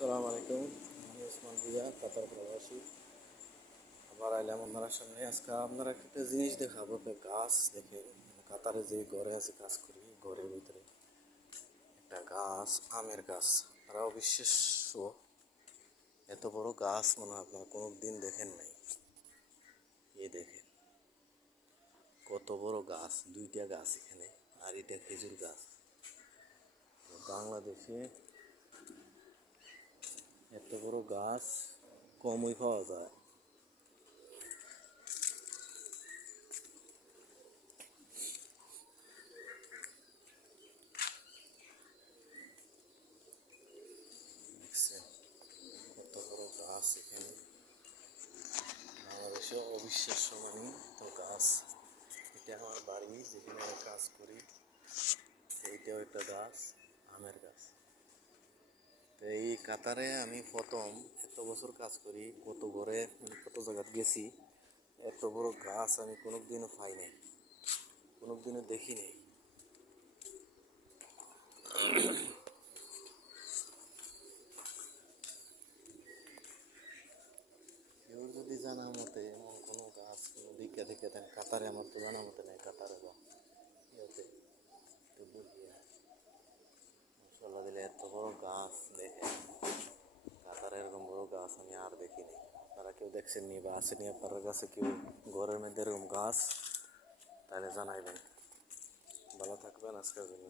আসসালামু আলাইকুম। আমি ওসমান ভুইয়া, কাতার প্রবাসী। আবার আইলাম আপনার সামনে। আজকে আপনারা একটা জিনিস দেখাবো। একটা গাছ দেখেন, কাতারে যে ঘরে আছে কাজ করি, ঘরের ভিতরে একটা গাছ, আমের গাছ। আপনারা অবিশ্বাস্য, এত বড় গাছ মনে হয় আপনারা কোনো দিন দেখেন নাই। এই দেখেন কত বড় গাছ, দুইটা গাছ এখানে, আর এটা খেজুর গাছ। বাংলাদেশে এত বড় গাছ কমই পাওয়া যায়। দেখছেন কত বড় গাছ এখানে, বাংলাদেশে অবিশ্বাস্য মানে তো গাছ। এটা আমার বাড়ি, যেখানে আমি কাজ করি, এইটাও একটা গাছ, আমের গাছ। তো এই কাতারে আমি প্রথম, এত বছর কাজ করি, কত ঘরে কত জায়গায় গেছি, এত বড় গাছ আমি কোনোদিনও পাই নাই, কোনোদিনও দেখি নাই। কেউ যদি জানা মতে এমন কোনো গাছ কোনো দিকে থেকে দেন কাতারে, আমার তো জানা মতে নেই কাতারে বা ইয়েতে, তো বুঝিয়ে মশলা দিলে এত বড় গাছ দেখে, কাতারে এরকম বড় গাছ আমি আর দেখিনি। আপনারা কেউ দেখছেন নি বা আসেনি আপনার কাছে কেউ ঘরের মধ্যে এরকম গাছ? তাহলে জানাইবেন। ভালো থাকবেন, আজকের জন্য।